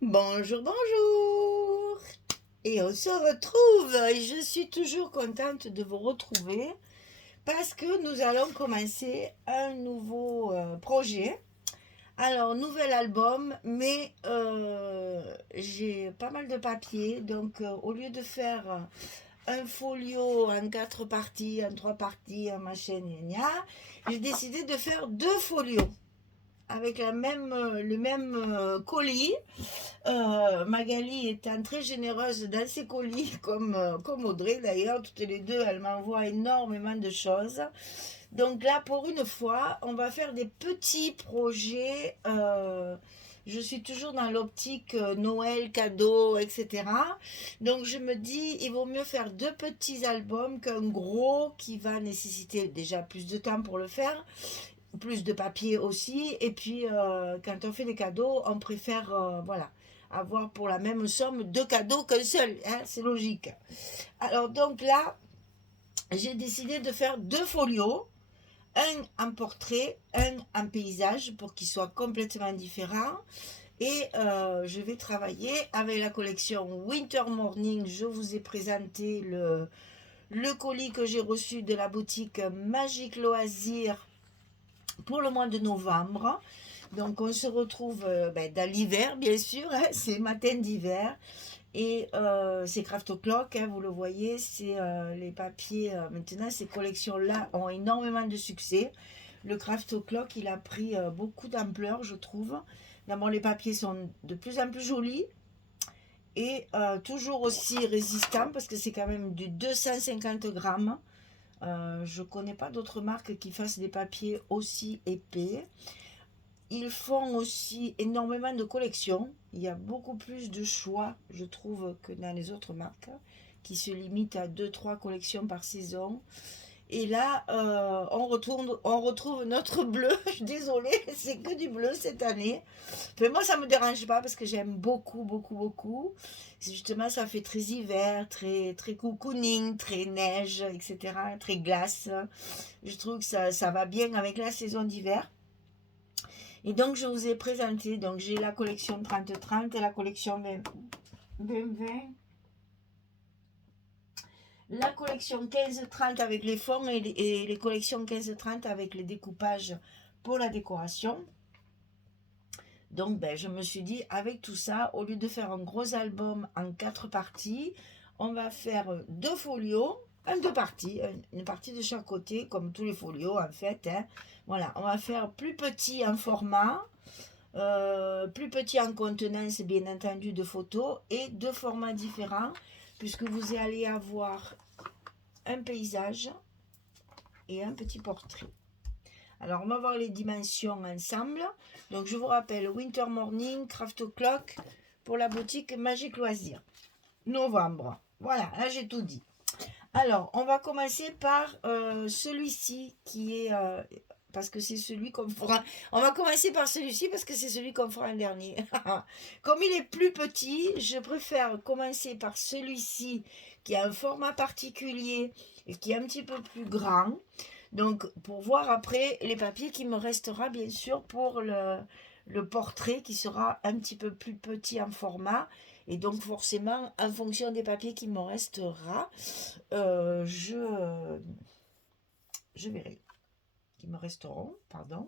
Bonjour, bonjour. Et on se retrouve. Et je suis toujours contente de vous retrouver parce que nous allons commencer un nouveau projet. Alors, nouvel album, mais j'ai pas mal de papier. Donc, au lieu de faire un folio en 4 parties, en 3 parties, en machin, gna, gna, j'ai décidé de faire 2 folios avec le même colis. Magali étant très généreuse dans ses colis, comme Audrey d'ailleurs, toutes les deux, elles m'envoient énormément de choses. Donc là, pour une fois, on va faire des petits projets. Je suis toujours dans l'optique Noël, cadeau, etc. Donc je me dis, il vaut mieux faire 2 petits albums qu'un gros qui va nécessiter déjà plus de temps pour le faire, plus de papier aussi. Et puis, quand on fait des cadeaux, on préfère, voilà, avoir pour la même somme 2 cadeaux qu'un seul. Hein, c'est logique. Alors, donc là, j'ai décidé de faire 2 folios. Un en portrait, un en paysage pour qu'ils soient complètement différents. Et je vais travailler avec la collection Winter Morning. Je vous ai présenté le colis que j'ai reçu de la boutique Magique Loisirs pour le mois de novembre. Donc on se retrouve dans l'hiver, bien sûr, hein, c'est matin d'hiver. Et c'est Craft O'Clock, hein, vous le voyez, c'est les papiers. Maintenant, ces collections-là ont énormément de succès. Le Craft O'Clock, il a pris beaucoup d'ampleur, je trouve. D'abord, les papiers sont de plus en plus jolis et toujours aussi résistants parce que c'est quand même du 250 grammes. Je ne connais pas d'autres marques qui fassent des papiers aussi épais. Ils font aussi énormément de collections. Il y a beaucoup plus de choix, je trouve, que dans les autres marques, qui se limitent à 2 3 collections par saison. Et là, on retrouve notre bleu. Je suis désolée, c'est que du bleu cette année. Mais moi, ça ne me dérange pas parce que j'aime beaucoup, beaucoup, beaucoup. Justement, ça fait très hiver, très, très cocooning, très neige, etc., très glace. Je trouve que ça va bien avec la saison d'hiver. Et donc, je vous ai présenté, donc j'ai la collection 30-30 et la collection 20-20. La collection 15-30 avec les fonds et les collections 15-30 avec les découpages pour la décoration. Donc, je me suis dit, avec tout ça, au lieu de faire un gros album en 4 parties, on va faire 2 folios, en 2 parties, une partie de chaque côté, comme tous les folios en fait. Hein. Voilà, on va faire plus petit en format, plus petit en contenance, bien entendu, de photos, et 2 formats différents, puisque vous allez avoir un paysage et un petit portrait. Alors, on va voir les dimensions ensemble. Donc, je vous rappelle, Winter Morning, Craft O'Clock pour la boutique Magique Loisirs. Novembre. Voilà, là, j'ai tout dit. Alors, on va commencer par celui-ci qui est... parce que c'est celui qu'on fera... On va commencer par celui-ci parce que c'est celui qu'on fera en dernier. Comme il est plus petit, je préfère commencer par celui-ci qui a un format particulier et qui est un petit peu plus grand. Donc, pour voir après les papiers qui me restera, bien sûr, pour le portrait qui sera un petit peu plus petit en format. Et donc, forcément, en fonction des papiers qui me restera, je verrai. Qui me resteront, pardon.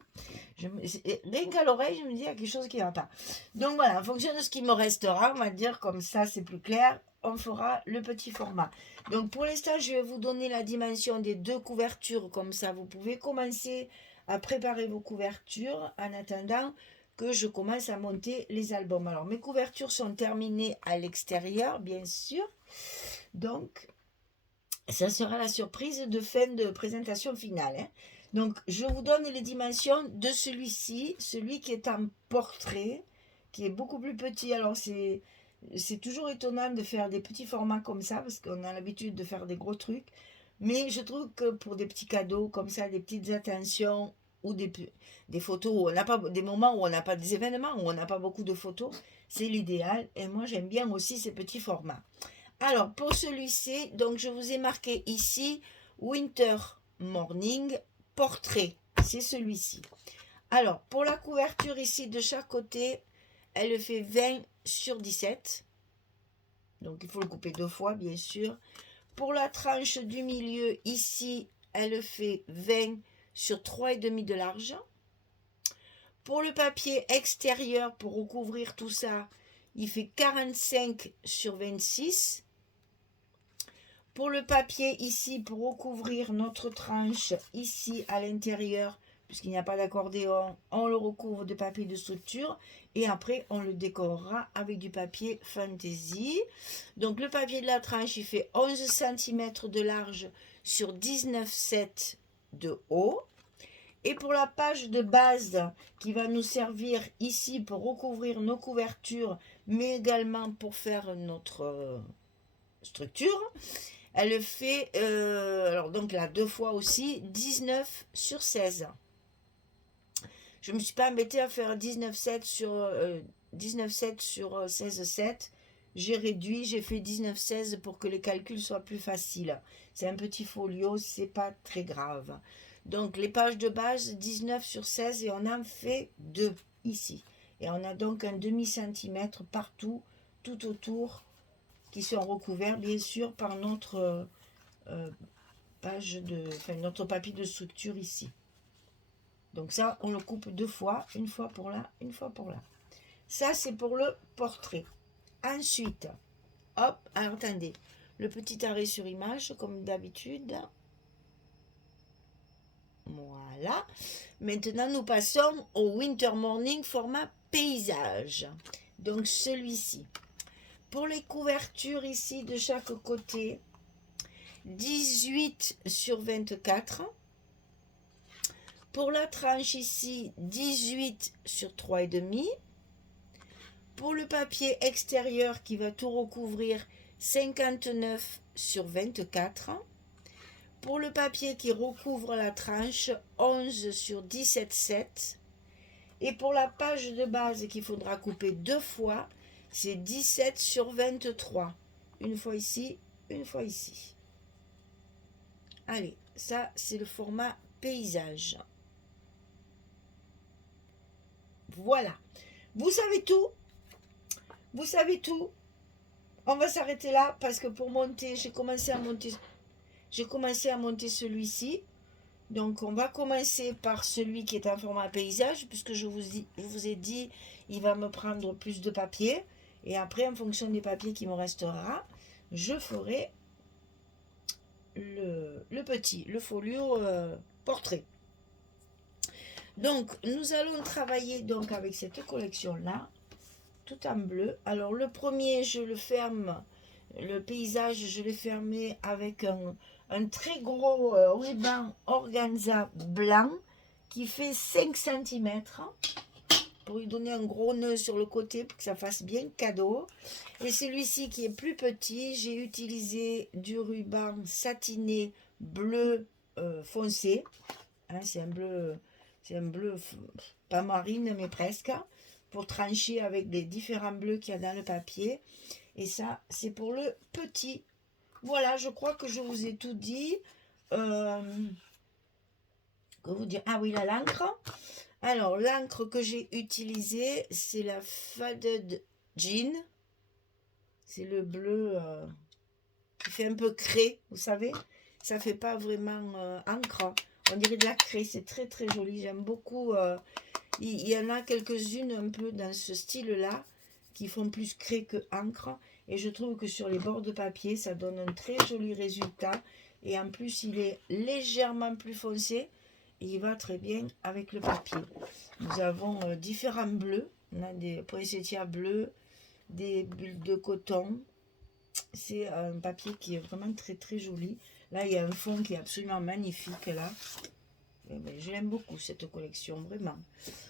Rien qu'à l'oreille, je me dis, il y a quelque chose qui ne va pas. Donc voilà, en fonction de ce qui me restera, on va dire comme ça, c'est plus clair, on fera le petit format. Donc pour l'instant, je vais vous donner la dimension des 2 couvertures, comme ça, vous pouvez commencer à préparer vos couvertures en attendant que je commence à monter les albums. Alors mes couvertures sont terminées à l'extérieur, bien sûr. Donc, ça sera la surprise de fin de présentation finale. Hein. Donc, je vous donne les dimensions de celui-ci, celui qui est en portrait, qui est beaucoup plus petit. Alors, c'est toujours étonnant de faire des petits formats comme ça, parce qu'on a l'habitude de faire des gros trucs. Mais je trouve que pour des petits cadeaux comme ça, des petites attentions, ou des photos où on n'a pas des moments où on n'a pas des événements où on n'a pas beaucoup de photos, c'est l'idéal. Et moi, j'aime bien aussi ces petits formats. Alors, pour celui-ci, donc je vous ai marqué ici Winter Morning Portrait. C'est celui-ci. Alors, pour la couverture ici de chaque côté, elle fait 20 sur 17. Donc, il faut le couper 2 fois, bien sûr. Pour la tranche du milieu, ici, elle fait 20 sur 3,5 de large. Pour le papier extérieur, pour recouvrir tout ça, il fait 45 sur 26. Pour le papier ici, pour recouvrir notre tranche ici à l'intérieur, puisqu'il n'y a pas d'accordéon, on le recouvre de papier de structure et après on le décorera avec du papier Fantasy. Donc le papier de la tranche, il fait 11 cm de large sur 19,7 de haut. Et pour la page de base qui va nous servir ici pour recouvrir nos couvertures, mais également pour faire notre structure, elle fait, alors donc là, 2 fois aussi, 19 sur 16. Je ne me suis pas embêtée à faire 19,7 sur, 19,7 sur 16,7. J'ai réduit, j'ai fait 19,16 pour que les calculs soient plus faciles. C'est un petit folio, c'est pas très grave. Donc les pages de base, 19 sur 16 et on en fait 2 ici. Et on a donc un demi-centimètre partout, tout autour, qui sont recouverts bien sûr par notre notre papier de structure ici. Donc ça, on le coupe 2 fois, une fois pour là, une fois pour là. Ça, c'est pour le portrait. Ensuite, hop, alors attendez, le petit arrêt sur image, comme d'habitude. Voilà. Maintenant, nous passons au Winter Morning format paysage. Donc celui-ci. Pour les couvertures ici de chaque côté, 18 sur 24. Pour la tranche ici, 18 sur 3,5. Pour le papier extérieur qui va tout recouvrir, 59 sur 24. Pour le papier qui recouvre la tranche, 11 sur 17,7. Et pour la page de base qu'il faudra couper 2 fois, c'est 17 sur 23. Une fois ici, une fois ici. Allez, ça c'est le format paysage. Voilà. Vous savez tout. Vous savez tout. On va s'arrêter là parce que pour monter, j'ai commencé à monter celui-ci. Donc on va commencer par celui qui est en format paysage, puisque je vous ai dit, il va me prendre plus de papier. Et après, en fonction des papiers qui me restera, je ferai le petit, le folio portrait. Donc nous allons travailler donc avec cette collection-là, tout en bleu. Alors le premier, je le ferme, le paysage, je l'ai fermé avec un très gros ruban organza blanc qui fait 5 cm pour lui donner un gros nœud sur le côté pour que ça fasse bien cadeau. Et celui-ci qui est plus petit, j'ai utilisé du ruban satiné bleu foncé. Hein, c'est un bleu pas marine mais presque, pour trancher avec les différents bleus qu'il y a dans le papier. Et ça, c'est pour le petit. Voilà, je crois que je vous ai tout dit. Que vous dire? Ah oui, l'encre. Alors, l'encre que j'ai utilisée, c'est la Faded Jean. C'est le bleu qui fait un peu craie, vous savez. Ça fait pas vraiment encre. On dirait de la craie, c'est très très joli. J'aime beaucoup. Il y en a quelques-unes un peu dans ce style-là qui font plus craie que encre. Et je trouve que sur les bords de papier, ça donne un très joli résultat. Et en plus, il est légèrement plus foncé. Et il va très bien avec le papier. Nous avons différents bleus. On a des poinsettias bleus, des bulles de coton. C'est un papier qui est vraiment très très joli. Là, il y a un fond qui est absolument magnifique là. Je l'aime beaucoup cette collection, vraiment.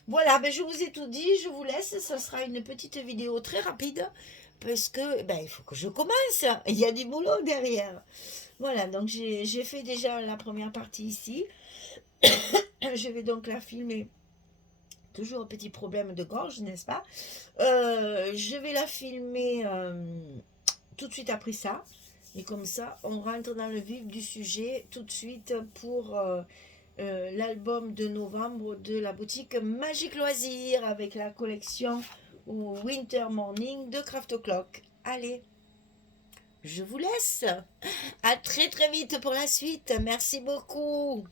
Voilà, je vous ai tout dit, je vous laisse. Ça sera une petite vidéo très rapide parce que il faut que je commence. Il y a du boulot derrière. Voilà, donc j'ai fait déjà la première partie ici. Je vais donc la filmer. Toujours un petit problème de gorge, n'est-ce pas? Je vais la filmer tout de suite après ça. Et comme ça, on rentre dans le vif du sujet tout de suite pour l'album de novembre de la boutique Magique Loisirs avec la collection ou Winter Morning de Craft O'Clock. Allez, je vous laisse. À très très vite pour la suite. Merci beaucoup.